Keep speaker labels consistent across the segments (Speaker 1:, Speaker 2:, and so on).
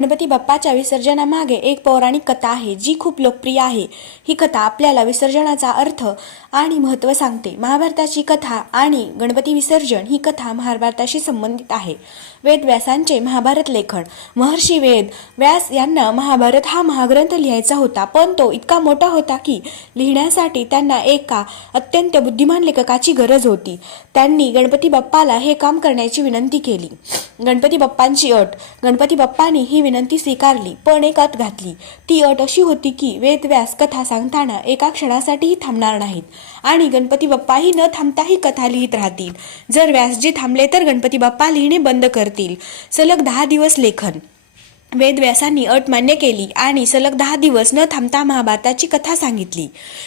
Speaker 1: गणपती बाप्पाच्या विसर्जनामागे एक पौराणिक कथा आहे जी खूप लोकप्रिय आहे. ही कथा आपल्याला विसर्जनाचा अर्थ आणि महत्त्व सांगते. महाभारताची कथा आणि गणपती विसर्जन ही कथा महाभारताशी संबंधित आहे. वेद व्यासांचे महाभारत लेखन. महर्षी वेद व्यास यांना महाभारत हा महाग्रंथ लिहायचा होता पण तो इतका मोठा होता की लिहिण्यासाठी त्यांना एका अत्यंत बुद्धिमान लेखकाची गरज होती. त्यांनी गणपती बाप्पाला हे काम करण्याची विनंती केली. गणपती बाप्पांची अट. गणपती बाप्पांनी ही विनंती स्वीकारली पण एक अट घातली. ती अट अशी होती की वेदव्यास कथा सांगताना एका क्षणासाठीही थांबणार नाहीत आणि गणपती बाप्पाही न थांबताही कथा लिहित राहतील. जर व्यासजी थांबले तर गणपती बाप्पा लिहिणे बंद करतील. सलग दहा दिवस लेखन वेदव्यासांनी अट मान्य केली आणि सलग दहा दिवस न थांबता महाभारताची कथा सांगितली.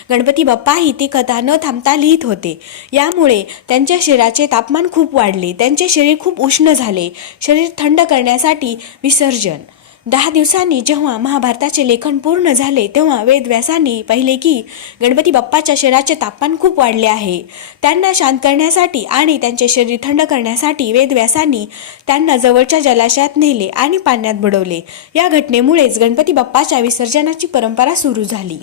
Speaker 1: गणपती बाप्पाही ती कथा न थांबता लिहित होते. यामुळे त्यांच्या शरीराचे तापमान खूप वाढले त्यांचे शरीर खूप उष्ण झाले शरीर थंड करण्यासाठी विसर्जन. दहा दिवसांनी जेव्हा महाभारताचे लेखन पूर्ण झाले तेव्हा वेदव्यासांनी पाहिले की गणपती बाप्पाच्या शरीराचे तापमान खूप वाढले आहे. त्यांना शांत करण्यासाठी आणि त्यांचे शरीर थंड करण्यासाठी वेदव्यासांनी त्यांना जवळच्या जलाशयात नेले आणि पाण्यात बुडवले. या घटनेमुळेच गणपती बाप्पाच्या विसर्जनाची परंपरा सुरू झाली.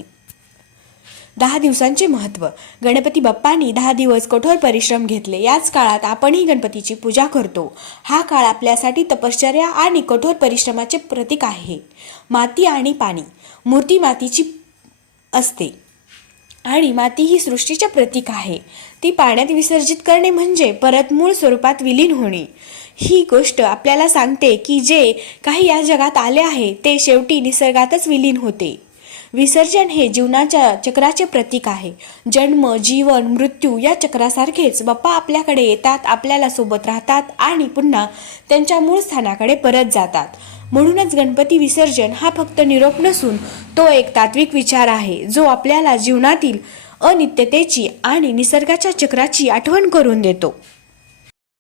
Speaker 1: दहा दिवसांचे महत्त्व. गणपती बाप्पांनी दहा दिवस कठोर परिश्रम घेतले. याच काळात आपणही गणपतीची पूजा करतो. हा काळ आपल्यासाठी तपश्चर्या आणि कठोर परिश्रमाचे प्रतीक आहे. माती आणि पाणी. मूर्ती मातीची असते. आणि माती ही सृष्टीचे प्रतीक आहे. ती पाण्यात विसर्जित करणे म्हणजे परत मूळ स्वरूपात विलीन होणे. ही गोष्ट आपल्याला सांगते की जे काही या जगात आले आहे ते शेवटी निसर्गातच विलीन होते. विसर्जन हे जीवनाच्या चक्राचे प्रतीक आहे. जन्म जीवन मृत्यू या चक्रासारखेच बाप्पा आपल्याकडे येतात आपल्याला सोबत राहतात आणि पुन्हा त्यांच्या मूळ स्थानाकडे परत जातात. म्हणूनच गणपती विसर्जन हा फक्त निरोप नसून तो एक तात्विक विचार आहे जो आपल्याला जीवनातील अनित्यतेची आणि निसर्गाच्या चक्राची आठवण करून देतो.